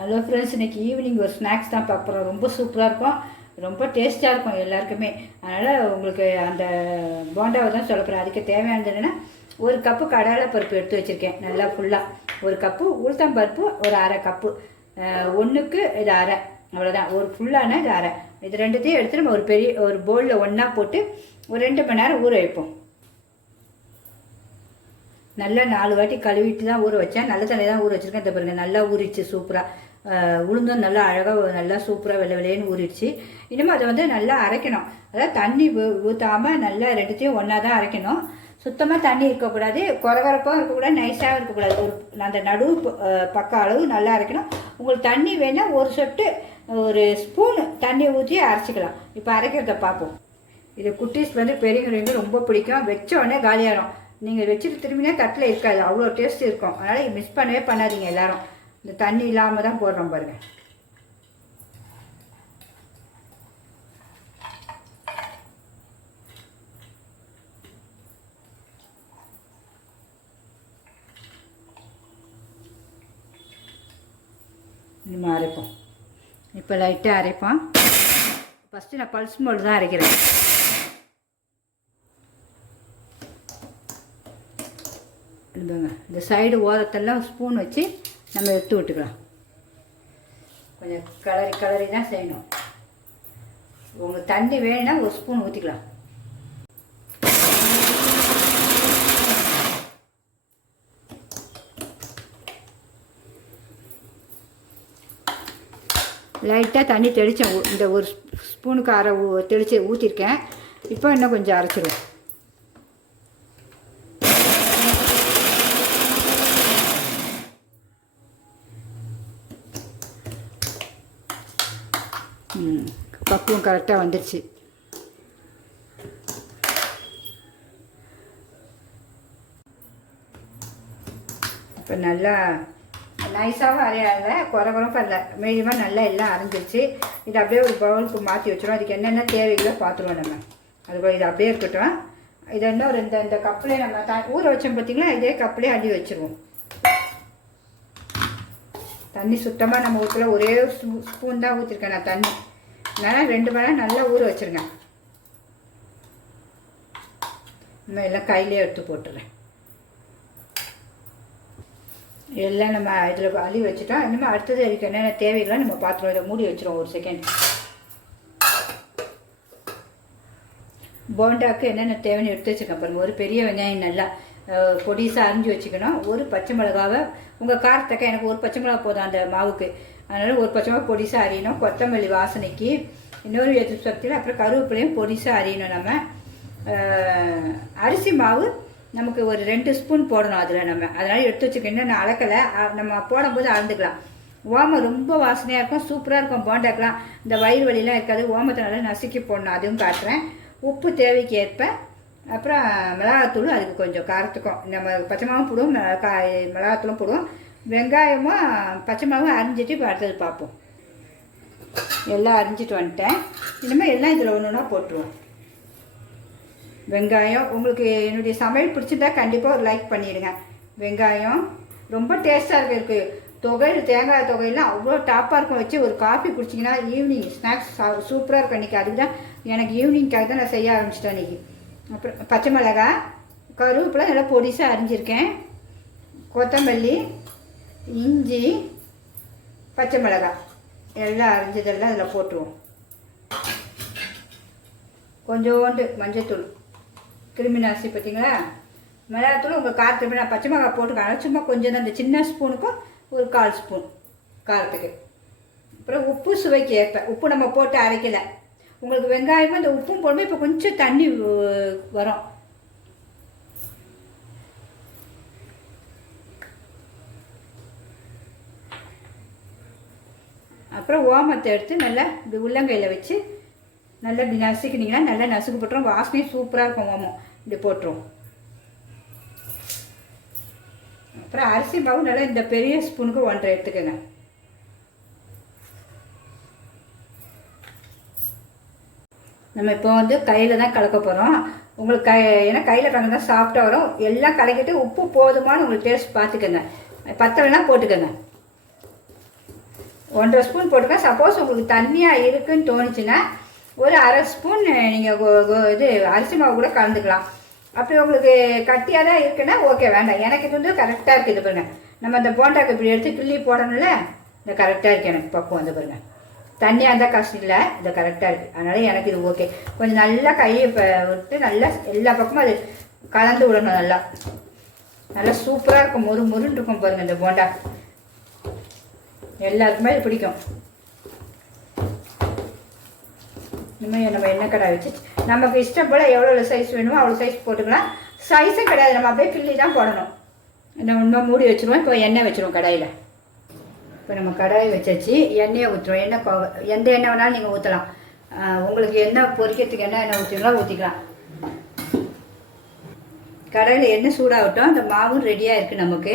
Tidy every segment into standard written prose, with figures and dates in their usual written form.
Hello friends, இன்றைக்கி evening ஒரு snacks தான் பார்க்குறோம். ரொம்ப சூப்பராக இருக்கும், ரொம்ப டேஸ்ட்டாக இருக்கும் எல்லாருக்குமே. அதனால் உங்களுக்கு அந்த போண்டாவை தான் சொல்ல போகிறேன். அதுக்கு தேவையானது என்னென்னா, ஒரு கப்பு கடலை பருப்பு எடுத்து வச்சுருக்கேன் நல்லா ஃபுல்லாக. ஒரு கப்பு உளுத்தம் பருப்பு, ஒரு அரை கப்பு. ஒன்றுக்கு இது அரை, அவ்வளோதான். ஒரு ஃபுல்லான இது அரை. இது ரெண்டுத்தையும் எடுத்து நம்ம ஒரு பவுலில் ஒன்றா போட்டு ஒரு 2 மணி நேரம் ஊற வைப்போம். நல்லா 4 வாட்டி கழுவிட்டு தான் ஊற வச்சேன். நல்ல தண்ணி தான் ஊற வச்சுருக்கேன். இந்த பாருங்கள், நல்லா ஊறிடுச்சு சூப்பராக. உளுந்தும் நல்லா அழகாக நல்லா சூப்பராக வெள்ளை வெள்ளையன்னு ஊறிடுச்சு. இனிமேல் அதை வந்து நல்லா அரைக்கணும். அதாவது தண்ணி ஊற்றாமல் நல்லா ரெண்டுத்தையும் ஒன்றா தான் அரைக்கணும். சுத்தமாக தண்ணி இருக்கக்கூடாது, குறகுறப்பாக இருக்கக்கூடாது, நைஸாகவும் இருக்கக்கூடாது. அந்த நடுவு பக்கம் அளவு நல்லா அரைக்கணும். உங்களுக்கு தண்ணி வேணால் ஒரு சொட்டு ஒரு ஸ்பூன் தண்ணி ஊற்றி அரைச்சிக்கலாம். இப்போ அரைக்கிறத பார்ப்போம். இது குட்டீஸ் வந்து பெரியவங்க ரொம்ப பிடிக்கும். வச்ச உடனே காலியாகிடும். நீங்கள் வச்சுட்டு திரும்பினா தட்டில் இருக்காது, அவ்வளோ டேஸ்ட் இருக்கும். அதனால் மிஸ் பண்ணவே பண்ணாதீங்க எல்லாரும். இந்த தண்ணி இல்லாமல் தான் போடுறோம் பாருங்கள். இனிமேல் அரைப்போம். இப்போ லைட்டாக அரைப்போம். ஃபஸ்ட்டு நான் பல்ஸ் மோல்டு தான் அரைக்கிறேன். இந்த சைடு ஓரத்தெல்லாம் ஸ்பூன் வச்சு நம்ம எடுத்து விட்டுக்கலாம். கொஞ்சம் கிளறி தான் செய்யணும். உங்களுக்கு தண்ணி வேணும்னா ஒரு ஸ்பூன் ஊற்றிக்கலாம். லைட்டாக தண்ணி தெளித்தேன். இந்த ஒரு ஸ்பூனுக்கு அரை தெளித்து ஊற்றிருக்கேன். இப்போ இன்னும் கொஞ்சம் அரைச்சிடுவோம். பக்குவம் கரெக்டாக வந்துடுச்சு. இப்போ நல்லா நைஸாகவும் அரையாத, குறப்பாக இல்லை, மீடியமாக நல்லா எல்லாம் அரைஞ்சிருச்சு. இது அப்படியே ஒரு பவுலுக்கு மாற்றி வச்சிடும். அதுக்கு என்னென்ன தேவைகளோ பார்த்துருவோம் நம்ம. அதுபோல் இது அப்படியே இருக்கட்டும். இதை இன்னும் இந்த கப்பிலே நம்ம ஊற வச்சோம் பார்த்தீங்களா, இதே கப்பிலே அள்ளி வச்சுருவோம். தண்ணி சுத்தமாக நம்ம ஊற்றல, ஒரே ஸ்பூன் தான் ஊற்றிருக்கேன் நான் தண்ணி. அதனால் 2 மணி நேரம் நல்லா ஊற வச்சுருங்க. நம்ம எல்லாம் கையிலே எடுத்து போட்டுறேன். எல்லாம் நம்ம இதில் அள்ளி வச்சுட்டோம். இனிமேல் அடுத்தது அதுக்கு என்னென்ன தேவைகளோ நம்ம பார்த்துருவோம். இதை மூடி வச்சுருவோம் ஒரு செகண்ட். போண்டாவுக்கு என்னென்ன தேவைன்னு எடுத்து வச்சுருக்கேன் பாருங்கள். ஒரு பெரிய வெங்காயம் நல்லா பொடிசாக அரிஞ்சு வச்சுக்கணும். ஒரு பச்சை மிளகாவை உங்கள் காரத்தக்க, எனக்கு ஒரு பச்சை மிளகா போதும் அந்த மாவுக்கு. அதனால் ஒரு பச்சை மிளகா பொடிசாக அரியணும். கொத்தமல்லி வாசனைக்கு, இன்னொரு எதிர்ப்பு சக்தியில். அப்புறம் கருவேப்பிலையும் பொடிசாக அரியணும். நம்ம அரிசி மாவு நமக்கு ஒரு 2 ஸ்பூன் போடணும் அதில் நம்ம. அதனால் எடுத்து வச்சுக்கணும். நான் அளக்கலை, நம்ம போடும்போது அளந்துக்கலாம். ஓமம் ரொம்ப வாசனையாக இருக்கும், சூப்பராக இருக்கும் போண்டாக்கலாம். இந்த வயிறு வலிலாம் இருக்காது. ஓமத்தை நல்லா நசுக்கி போடணும், அதுவும் காட்டுறேன். உப்பு தேவைக்கு ஏற்ப. அப்புறம் மிளகாத்தூள், அதுக்கு கொஞ்சம் காரத்துக்கும் நம்ம பச்சை மாவும் போடுவோம், மிளகாத்தூளும் போடுவோம். வெங்காயமும் பச்சை மாவும் அரிஞ்சிட்டு இப்போ அடுத்தது பார்ப்போம். எல்லாம் அரிஞ்சிட்டு வந்துட்டேன். இனிமேல் எல்லாம் இதில் ஒன்று ஒன்றா போட்டுருவோம். வெங்காயம் உங்களுக்கு என்னுடைய சமையல் பிடிச்சிருந்தா கண்டிப்பாக ஒரு லைக் பண்ணிவிடுங்க. வெங்காயம் ரொம்ப டேஸ்ட்டாக இருக்குது. தொகையில் தேங்காய் தொகையெல்லாம் அவ்வளோ டாப்பாக இருக்கும். வச்சு ஒரு காஃபி குடிச்சிங்கன்னா ஈவினிங் ஸ்நாக்ஸ் சூப்பராக இருக்கும். இன்றைக்கி அதுக்கு தான், எனக்கு ஈவினிங்காக தான் நான் செய்ய ஆரம்பிச்சிட்டேன் இன்றைக்கி. அப்புறம் பச்சை மிளகாய், கருவேப்பிலை நல்லா பொடிசாக அரிஞ்சிருக்கேன். கொத்தமல்லி, இஞ்சி, பச்சை மிளகாய் எல்லாம் அரிஞ்சதெல்லாம் இதில் போட்டுருவோம். கொஞ்சோண்டு மஞ்சத்தூள், கிருமி நாசி பார்த்தீங்களா, மிளகாத்தூள் உங்கள் காரத்துக்கு. நான் பச்சை மிளகாய் போட்டுக்கான சும்மா கொஞ்சம் தான், இந்த சின்ன ஸ்பூனுக்கும் ஒரு 1/4 ஸ்பூன் காரத்துக்கு. அப்புறம் உப்பு சுவைக்கு ஏற்ப. உப்பு நம்ம போட்டு அரைக்கலை. உங்களுக்கு வெங்காயமும் இந்த உப்பும் போடும்போது இப்போ கொஞ்சம் தண்ணி வரும். அப்புறம் ஓமத்தை எடுத்து நல்லா இப்படி உள்ளங்கையில் வச்சு நல்லா இப்படி நசுக்கினீங்கன்னா நல்லா நசுக்கு போட்டுரும். வாசனையும் சூப்பராக இருக்கும். ஓமம் இப்படி போட்டுரும். அப்புறம் அரிசி மாவு நல்லா இந்த பெரிய ஸ்பூனுக்கு 1.5 எடுத்துக்கோங்க. நம்ம இப்போ வந்து கையில் தான் கலக்க போகிறோம். உங்களுக்கு ஏன்னா கையில் கலந்து தான் சாஃப்டாக வரும். எல்லாம் கலக்கிட்டு உப்பு போதுமானு உங்களுக்கு டேஸ்ட் பார்த்துக்கோங்க. பத்தலைனா போட்டுக்கோங்க. 1.5 ஸ்பூன் போட்டுக்கலாம். சப்போஸ் உங்களுக்கு தண்ணியாக இருக்குன்னு தோணுச்சுன்னா ஒரு அரை ஸ்பூன் நீங்கள் இது அரிசி மாவு கூட கலந்துக்கலாம். அப்படி உங்களுக்கு கட்டியாக தான் இருக்குன்னா ஓகே, வேண்டாம். எனக்கு இது வந்து கரெக்டாக இருக்குது. இது பாருங்கள், நம்ம அந்த போண்டாக்கு இப்படி எடுத்து கிள்ளி போடணும்ல, இந்த கரெக்டாக இருக்குது எனக்கு பக்குவம். வந்து பாருங்கள், தண்ணியாக இருந்தால் கஷ்டம் இல்லை, இது கரெக்டாக இருக்குது. அதனால் எனக்கு இது ஓகே. கொஞ்சம் நல்லா கையை விட்டு நல்லா எல்லா பக்கமும் அது கலந்து விடணும். நல்லா சூப்பராக இருக்கும், முறுன்னு இருக்கும் பாருங்கள் இந்த போண்டா. எல்லாருக்குமே இது பிடிக்கும். இனிமேல் நம்ம எண்ணெய் கடாய் வச்சு நமக்கு இஷ்டம் போல் எவ்வளோ சைஸ் வேணுமோ அவ்வளோ சைஸ் போட்டுக்கலாம். சைஸும் கிடையாது, நம்ம அப்படியே கிள்ளி தான் போடணும். இன்னும் உண்மை மூடி வச்சுருவோம். இப்போ எண்ணெய் வச்சுருவோம் கடாயில். இப்போ நம்ம கடாய் வச்சாச்சு, எண்ணெயை ஊற்றுவோம். எந்த எண்ணெய் வேணாலும் நீங்கள் ஊற்றலாம். உங்களுக்கு எண்ணெய் பொரிக்கிறதுக்கு எண்ணெய் ஊற்றிங்களோ ஊற்றிக்கலாம். கடாயில் எண்ணெய் சூடாகட்டும். அந்த மாவும் ரெடியாக இருக்குது நமக்கு.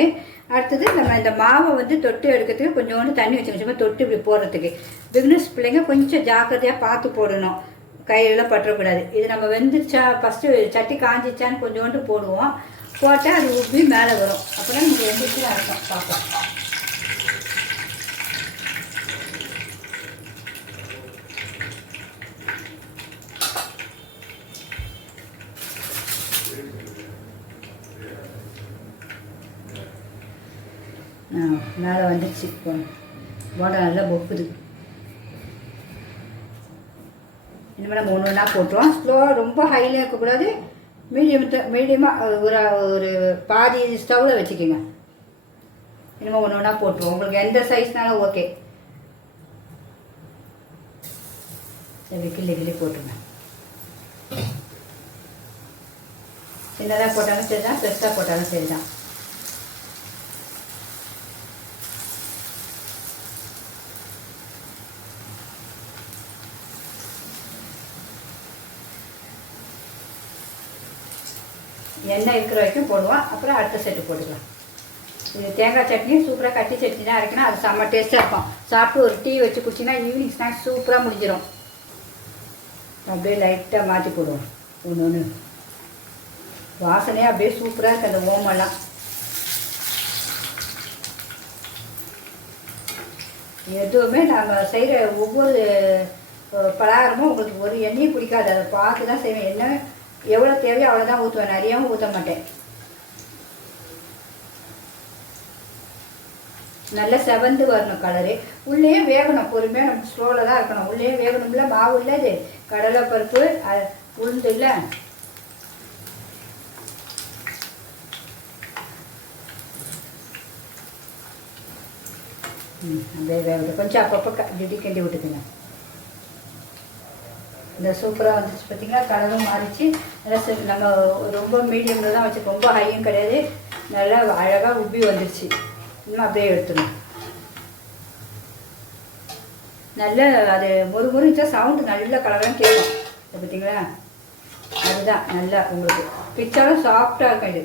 அடுத்தது நம்ம இந்த மாவை வந்து தொட்டு எடுக்கிறதுக்கு கொஞ்சோண்டு தண்ணி வச்சுக்கணும், தொட்டு இப்படி போடுறதுக்கு. பிகினர்ஸ் பிள்ளைங்க கொஞ்சம் ஜாக்கிரதையாக பார்த்து போடணும், கையெல்லாம் பற்றக்கூடாது. இது நம்ம வெந்துச்சா ஃபஸ்ட்டு சட்டி காஞ்சிச்சான்னு கொஞ்சோண்டு போடுவோம். போட்டால் அது உப்பி மேலே வரும். அப்போனா நமக்கு வெந்துச்சு அர்த்தம் பார்ப்போம். மேலே வந்துடுச்சு, போண்டா நல்லா பொப்புது. இனிமேல் நம்ம ஒன்று ஒன்றா போட்டுருவோம். ஸ்லோவாக ரொம்ப ஹையில் இருக்கக்கூடாது, மீடியமாக ஒரு பாதி ஸ்டவ்வில் வச்சுக்கோங்க. இனிமேல் ஒன்று ஒன்றா போட்டுருவோம். உங்களுக்கு எந்த சைஸ்னாலும் ஓகே. சரி, கிள்ளி போட்டுருங்க. சின்னதாக போட்டாலும் சரி தான், பெருசாக போட்டாலும் சரி தான். எண்ணெய் இருக்கிற வரைக்கும் போடுவோம். அப்புறம் அடுத்த செட்டு போட்டுக்கலாம். இது தேங்காய் சட்னி சூப்பராக கட்டி சட்னி தான் அரைக்கணும். அது செம்ம டேஸ்ட்டாக இருக்கும். சாப்பிட்டு ஒரு டீ வச்சு குடிச்சிங்கன்னா ஈவினிங் ஸ்நாக்ஸ் சூப்பராக முடிஞ்சிடும். அப்படியே லைட்டாக மாற்றி போடுவோம். ஒன்று வாசனையாக அப்படியே சூப்பராக இருக்குது அந்த ஓமெல்லாம். எதுவுமே நாங்கள் செய்கிற ஒவ்வொரு பலகாரமும் உங்களுக்கு ஒரு எண்ணெயும் பிடிக்காது. அதை பார்த்து தான் செய்வேன். எண்ணெய் எவ்வளோ தேவையோ அவ்வளோதான் ஊற்றுவேன், நிறையாவும் ஊற்ற மாட்டேன். நல்லா செவந்து வரணும் கலரு. உள்ளே வேகணும், பொறுமையாக நம்ம ஸ்லோவில் தான் இருக்கணும். உள்ளே வேகணும்ல, மாவு இல்லை, இது கடலை பருப்பு உளுந்து இல்லை. அப்படியே வேகட்டும். கொஞ்சம் அப்பப்போ கிண்டி விட்டுக்குங்க. இந்த சூப்பராக வந்துச்சு பார்த்தீங்களா, கலரும் மாறிச்சு. நல்லா நம்ம ரொம்ப மீடியமில் தான் வச்சு, ரொம்ப ஹையும் கிடையாது. நல்லா அழகாக உப்பி வந்துடுச்சு. இன்னும் அப்படியே எடுத்துடணும். நல்ல அது முறுமுறுச்சா சவுண்டு நல்ல கலராக கேட்கும். பார்த்தீங்களா, அதுதான் நல்லா உங்களுக்கு பிச்சாலும் சாஃப்டாக இருக்கும். இது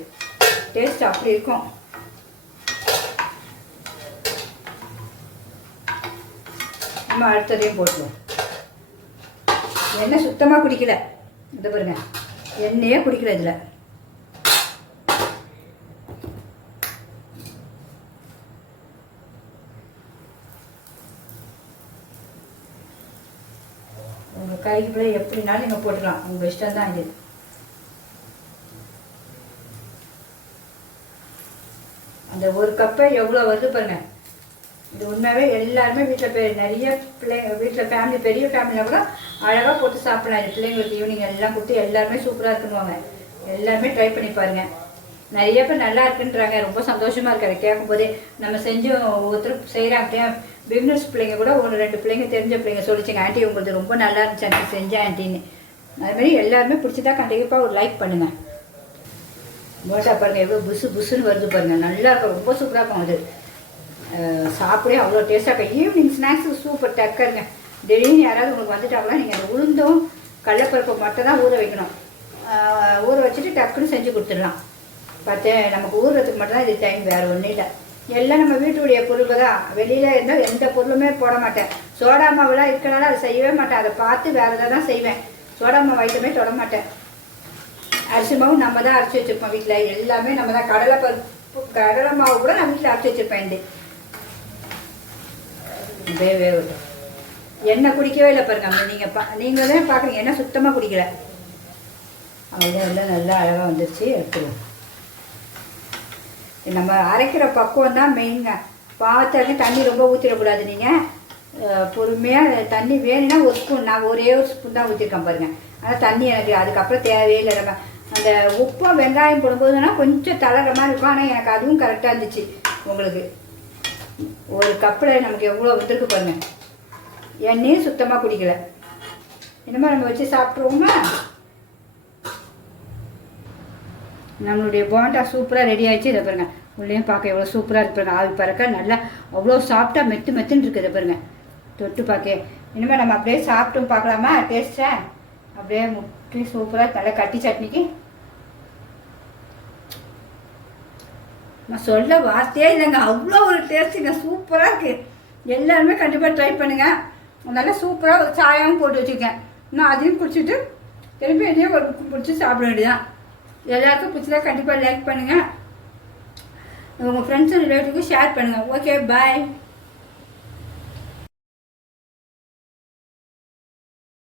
டேஸ்ட் அப்படி இருக்கும். நம்ம அடுத்ததையும் போட்டுருவோம். எண்ணெய் சுத்தமாக குடிக்கல, இதை பாருங்க, எண்ணெயே குடிக்கல இதில். உங்கள் கைக்கு போய் எப்படினாலும் நீங்கள் போட்டுக்கலாம், உங்கள் இஷ்டம் தான் இது. அந்த ஒரு கப்பை எவ்வளோ வருது பாருங்க. இது உண்மையாகவே எல்லாருமே வீட்டில் நிறைய பிள்ளைங்க வீட்டில் ஃபேமிலி, பெரிய ஃபேமிலியில் கூட அழகாக போட்டு சாப்பிடலாம். இது பிள்ளைங்களுக்கு ஈவினிங் எல்லாம் கொடுத்து எல்லாருமே சூப்பராக இருக்குன்னுவாங்க. எல்லாருமே ட்ரை பண்ணி பாருங்கள். நிறைய பேர் நல்லா இருக்குன்றாங்க. ரொம்ப சந்தோஷமாக இருக்குது அதை கேட்கும்போதே. நம்ம செஞ்சு ஒருத்தர் செய்கிறாங்க. பிகினர்ஸ் பிள்ளைங்க கூட ஒரு 2 பிள்ளைங்க தெரிஞ்ச பிள்ளைங்க சொல்லிச்சிங்க, ஆண்டி உங்களுக்கு ரொம்ப நல்லா இருந்துச்சு ஆண்டி செஞ்சேன் ஆண்டின்னு. அதுமாதிரி எல்லாருமே பிடிச்சிட்டா கண்டிப்பாக ஒரு லைக் பண்ணுங்கள். போட்டா பாருங்கள் எவ்வளோ புசுன்னு வருது பாருங்கள். நல்லா இருக்கும், ரொம்ப சூப்பராக இருக்கும். அது சாப்பிடே அவ்வளோ டேஸ்ட்டாக இருக்கும். ஈவினிங் ஸ்நாக்ஸுக்கு சூப்பர் டக்கருங்க. திடீர்னு யாராவது உங்களுக்கு வந்துட்டாங்களா, நீங்கள் அந்த உளுந்தும் கடலைப்பருப்பை மட்டும் தான் ஊற வைக்கணும். ஊற வச்சுட்டு டக்குன்னு செஞ்சு கொடுத்துடலாம். நமக்கு ஊறுறதுக்கு மட்டும் தான் இது டைம், வேறு ஒன்றும் இல்லை. எல்லாம் நம்ம வீட்டுடைய பொருள்கள் தான். வெளியில் இருந்தால் எந்த பொருளுமே போட மாட்டேன். சோடா மாவுலாம் இருக்கனால அதை செய்யவே மாட்டேன். அதை பார்த்து வேறு எதாவது தான் செய்வேன். சோடா மாவு ஐட்டமே தொட மாட்டேன். அரிசி மாவு நம்ம தான் அரைச்சி வச்சுருப்போம் வீட்டில். எல்லாமே நம்ம தான். கடலை மாவு கூட நான் வீட்டில் அரைச்சி வச்சுருப்பேன். அப்படியே வேகட்டும். எண்ணெய் குடிக்கவே இல்லை பாருங்க. நீங்கள் தான் பார்க்குறீங்க, எண்ணெய் சுத்தமாக குடிக்கல. அவ்வளோ எல்லாம் நல்லா அழகாக வந்துருச்சு. எடுத்துருவோம். நம்ம அரைக்கிற பக்குவம் தான் மெயின்ங்க. பார்த்தாக்க தண்ணி ரொம்ப ஊற்றிடக்கூடாது. நீங்கள் பொறுமையாக தண்ணி வேணும்னா ஒரு ஸ்பூன், நான் ஒரே ஒரு ஸ்பூன் தான் ஊற்றிருக்கேன் பாருங்கள். ஆனால் தண்ணி எனக்கு அதுக்கப்புறம் தேவையே இல்லை. நம்ம அந்த உப்பும் வெங்காயம் போடும்போதுனா கொஞ்சம் தளர்ற மாதிரி இருக்கும். ஆனால் எனக்கு அதுவும் கரெக்டாக இருந்துச்சு. உங்களுக்கு ஒரு கப்பில் நமக்கு எவ்வளோ வந்துருக்கு பாருங்கள். எண்ணெயும் சுத்தமாக குடிக்கல. இனிமேல் நம்ம வச்சு சாப்பிட்ருவோமா? நம்மளுடைய போண்டா சூப்பராக ரெடி ஆகிடுச்சு. இதை பாருங்கள், உள்ளேயும் பார்க்க எவ்வளோ சூப்பராக இருக்கு பாருங்க. ஆவி பறக்க நல்லா அவ்வளோ சாப்பிட்டா மெத்துன்னு இருக்குது. இதை பாருங்கள், தொட்டு பார்க்க. இனிமேல் நம்ம அப்படியே சாப்பிட்டும் பார்க்கலாமா டேஸ்ட்டை? அப்படியே முட்டி சூப்பராக நல்லா கட்டி சட்னிக்கு நான் சொல்ல வார்த்தையே இல்லைங்க. அவ்வளோ ஒரு டேஸ்ட்டுங்க, சூப்பராக இருக்குது. எல்லாருமே கண்டிப்பாக ட்ரை பண்ணுங்கள். நல்லா சூப்பராக ஒரு சாயாவும் போட்டு வச்சுருக்கேன். நான் அதையும் குடிச்சிட்டு திரும்பி எதையும் ஒரு பிடிச்சி சாப்பிட வேண்டியதான். எல்லாருக்கும் பிடிச்சதா கண்டிப்பாக லைக் பண்ணுங்கள். உங்கள் ஃப்ரெண்ட்ஸ் அண்ட் ரிலேட்டிவ்க்கு ஷேர் பண்ணுங்கள். ஓகே, பாய்.